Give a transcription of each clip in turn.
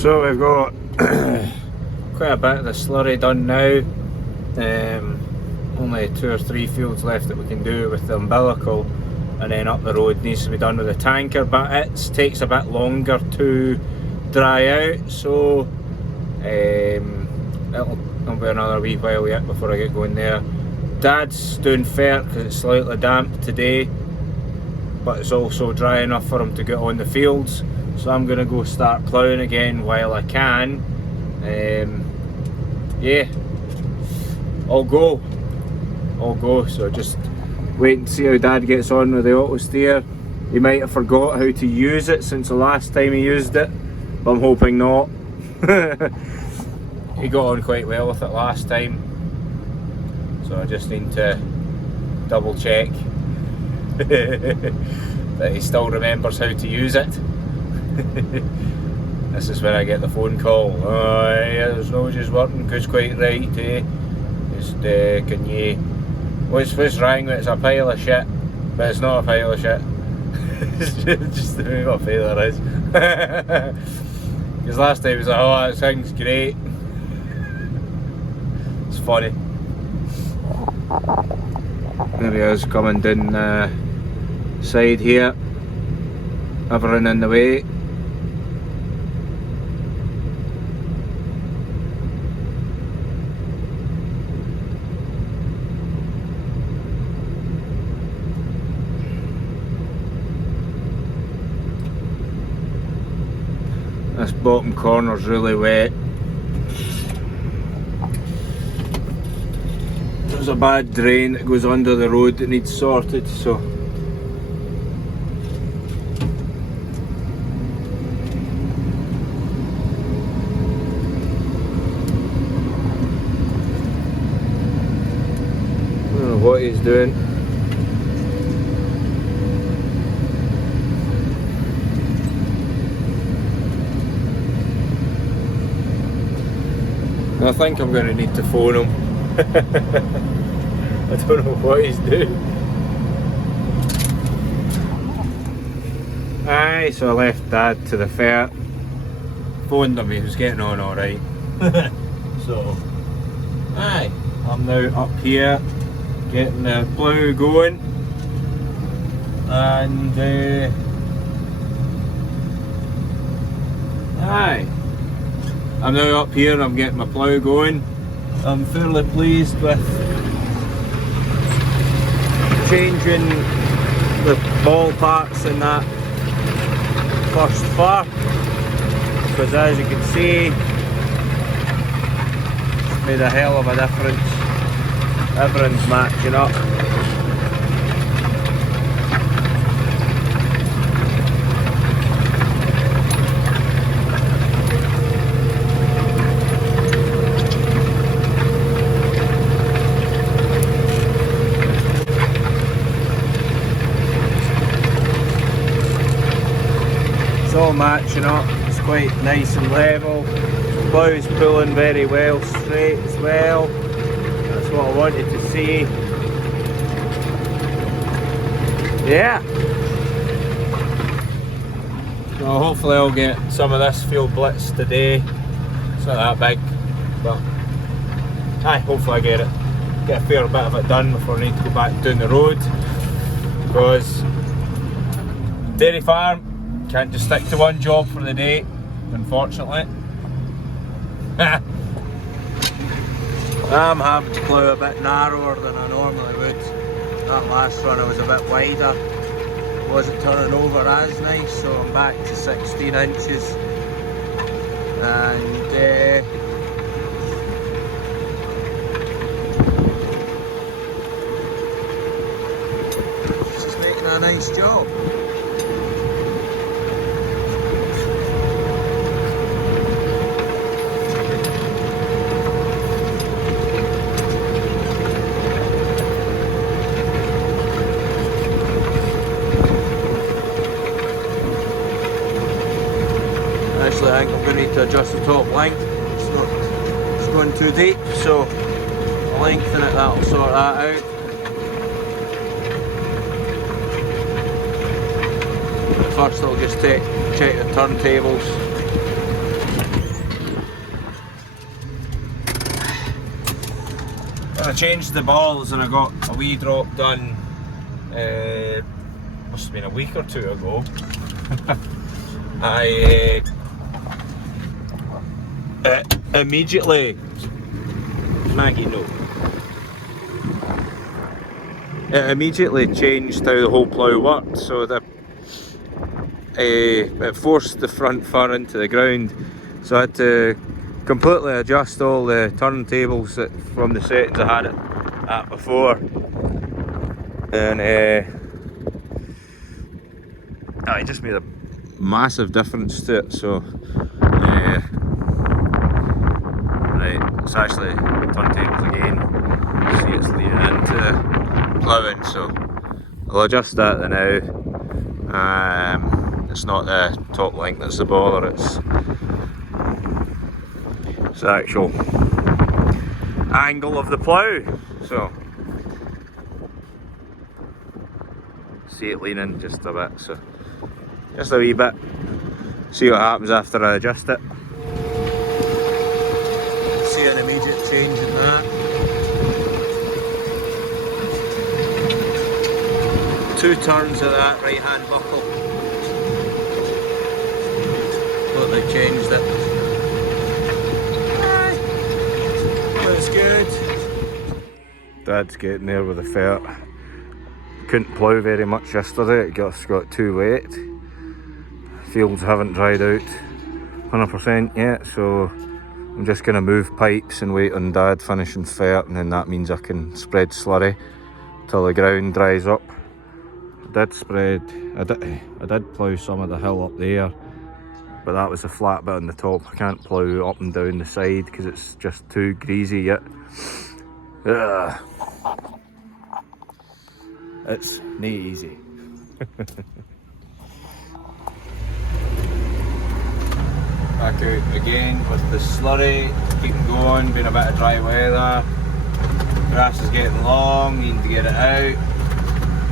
So we've got quite a bit of the slurry done now. Only 2 or 3 fields left that we can do with the umbilical, and then up the road needs to be done with the tanker, but it takes a bit longer to dry out, so it'll be another wee while yet before I get going there. Dad's doing fair because it's slightly damp today, but it's also dry enough for him to get on the fields, so I'm going to go start ploughing again while I can. Yeah, I'll go, so just wait and see how Dad gets on with the auto steer. He might have forgot how to use it since the last time he used it, but I'm hoping not. He got on quite well with it last time, so I just need to double check that he still remembers how to use it. This is when I get the phone call. Oh yeah, there's no just working, goes quite right, eh? Just can you, what's wrong with it? It's a pile of shit, but it's not a pile of shit. It's just the way my father is. Because last time he was like, oh, that thing's great. It's funny. There he is coming down the side here. Everything in the way. This bottom corner's really wet. There's a bad drain that goes under the road that needs sorted, so I don't know what he's doing. I think I'm going to need to phone him. I don't know what he's doing. Aye, so I left Dad to the fair. Phoned him, he was getting on alright. So, aye, I'm now up here getting the plough going. And, aye. I'm now up here and I'm getting my plough going. I'm fairly pleased with changing the ball parts in that first far, because as you can see, it's made a hell of a difference. Everything's matching up. It's all matching up, it's quite nice and level. The plough's pulling very well straight as well. That's what I wanted to see. Yeah. Well, hopefully I'll get some of this field blitzed today. It's not that big, but aye, hopefully I get it. Get a fair bit of it done before I need to go back down the road. Because dairy farm, can't just stick to one job for the day, unfortunately. I'm having to plough a bit narrower than I normally would. That last run I was a bit wider. Wasn't turning over as nice, so I'm back to 16 inches. And this is making a nice job. Actually, I think I'm going to need to adjust the top length. It's going too deep, so I'll lengthen it, that'll sort that out. But first I'll just check the turntables. I changed the balls and I got a wee drop done, must have been a week or two ago. I immediately, Maggie, no. It immediately changed how the whole plough worked, so it forced the front fur into the ground, so I had to completely adjust all the turntables from the settings I had it at before, and it just made a massive difference to it. So right, it's actually turntables again. See, it's leading into the ploughing, so I'll adjust that now. It's not the top link that's the bother, it's the actual angle of the plough. So see it leaning just a bit, so just a wee bit. See what happens after I adjust it. See an immediate change in that. 2 turns of that right hand buckle. Totally changed it. That's good. Dad's getting there with the fert. Couldn't plough very much yesterday, it just got too wet. Fields haven't dried out 100% yet, so I'm just going to move pipes and wait on Dad finishing fert, and then that means I can spread slurry till the ground dries up. I did plough some of the hill up there, but that was a flat bit on the top. I can't plough up and down the side because it's just too greasy yet. Ugh. It's not easy. Back out again with the slurry, keeping going, been a bit of dry weather. Grass is getting long, needing to get it out.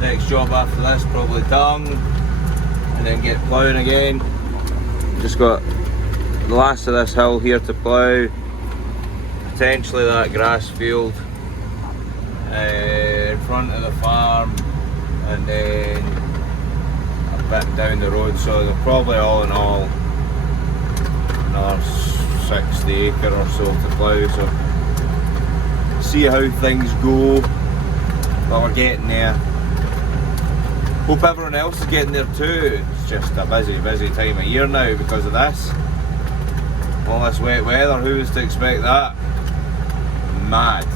Next job after this, probably dung, and then get ploughing again. Just got the last of this hill here to plough, potentially that grass field in front of the farm, and then a bit down the road, so they're probably all in all another 60 acre or so to plough, so see how things go, but we're getting there. Hope everyone else is getting there too. It's just a busy time of year now because of this. All this wet weather, who was to expect that? Mad.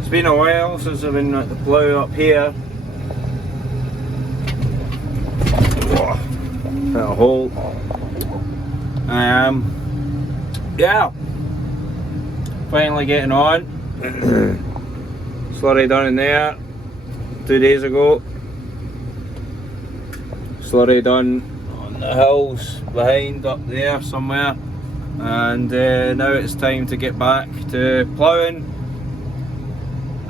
It's been a while since I've been at the plough up here. Hit a hole. Yeah. Finally getting on. Slurry done in there 2 days ago. Slurry done on the hills behind up there somewhere, and now it's time to get back to ploughing.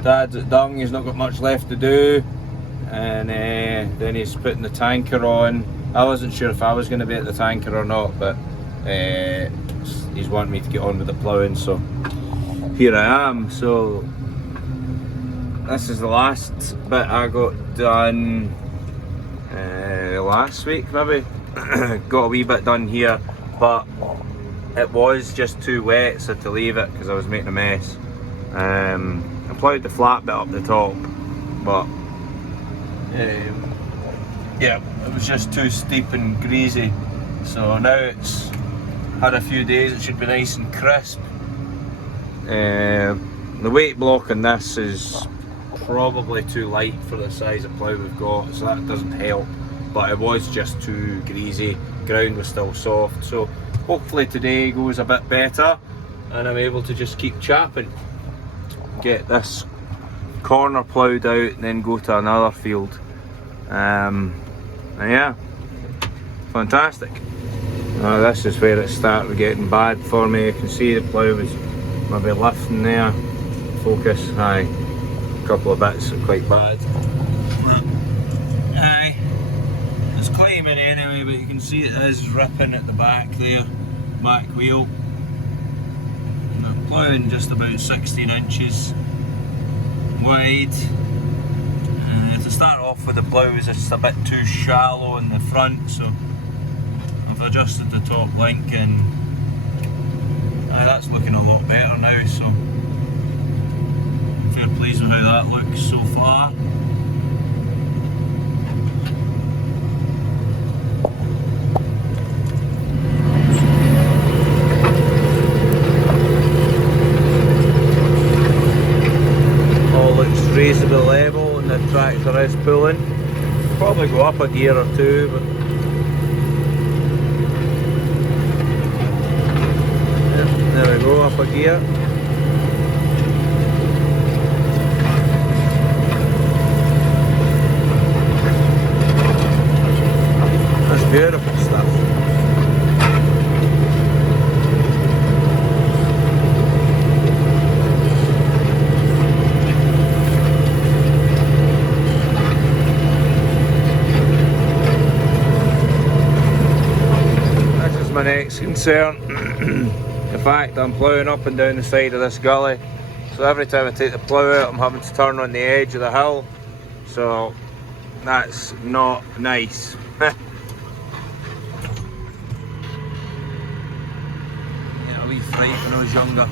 Dad's at dung, he's not got much left to do, and then he's putting the tanker on. I wasn't sure if I was going to be at the tanker or not, but he's wanting me to get on with the ploughing, so here I am. So this is the last bit I got done last week maybe. Got a wee bit done here, but it was just too wet, so to leave it because I was making a mess. I ploughed the flat bit up the top, but yeah, it was just too steep and greasy, so now it's had a few days, it should be nice and crisp. The weight block on this is probably too light for the size of plough we've got, so that doesn't help, but it was just too greasy, ground was still soft, so hopefully today goes a bit better and I'm able to just keep chapping, get this corner ploughed out and then go to another field. And yeah, fantastic. This is where it started getting bad for me. You can see the plough was maybe lifting there. Focus, aye. A couple of bits are quite bad. Aye. It's climbing anyway, but you can see it is ripping at the back there. Back wheel. ploughing just about 16 inches wide. To start off with, the plough is just a bit too shallow in the front, so I've adjusted the top link, and that's looking a lot better now, so I'm very pleased with how that looks so far. All looks reasonably level and the tractor is pulling. Probably go up a gear or two, but there we go, up a gear. That's beautiful stuff. This is my next concern. The fact that I'm ploughing up and down the side of this gully, so every time I take the plough out I'm having to turn on the edge of the hill, so that's not nice. Yeah, a wee fright when I was younger.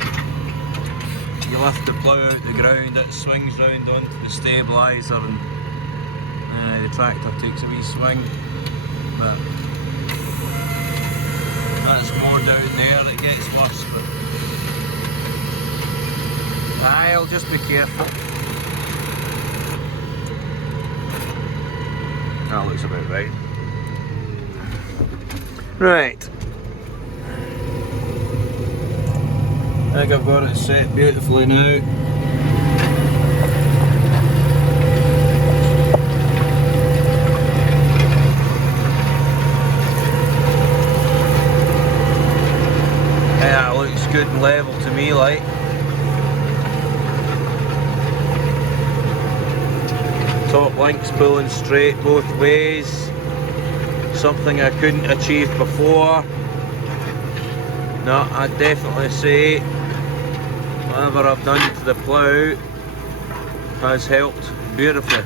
You lift the plough out the ground, it swings round onto the stabiliser, and the tractor takes a wee swing, but that's more down there, it gets worse, but I'll just be careful. That looks about right. Right. I think I've got it set beautifully now. Yeah, it looks good and level to me, like. Top link's pulling straight both ways. Something I couldn't achieve before. No, I'd definitely say whatever I've done to the plough has helped beautifully.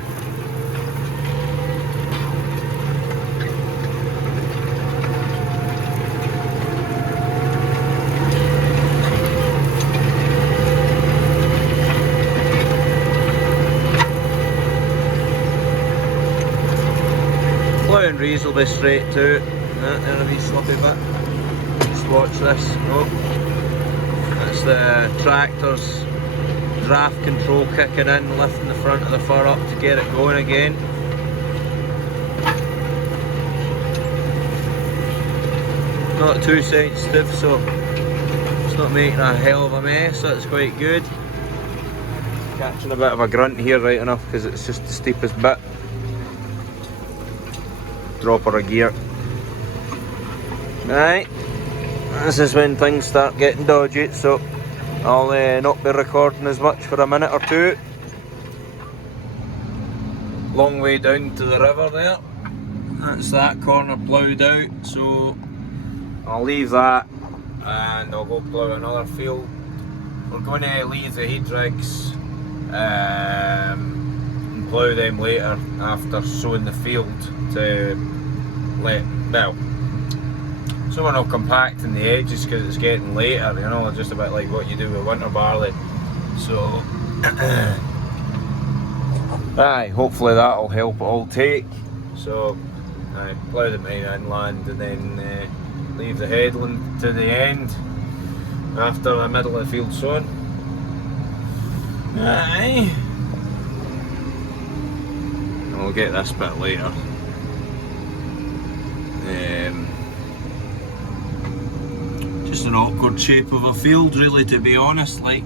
Ploughing reasonably straight too. There's a wee sloppy bit. Just watch this. Oh, that's the tractor's draft control kicking in, lifting the front of the furrow up to get it going again. Not too sensitive, so it's not making a hell of a mess. That's quite good. Catching a bit of a grunt here, right enough, because it's just the steepest bit. Drop her a gear. Right, this is when things start getting dodgy, so I'll not be recording as much for a minute or two. Long way down to the river there. That's that corner ploughed out, so I'll leave that and I'll go plough another field. We're going to leave the heat rigs and plough them later after sowing the field to so we're not compacting the edges because it's getting later, you know, just a bit like what you do with winter barley. So aye, hopefully that'll help it all take. So I plough the main inland and then leave the headland to the end after the middle of the field sown. Aye, we'll get this bit later. Just an awkward shape of a field, really, to be honest, like.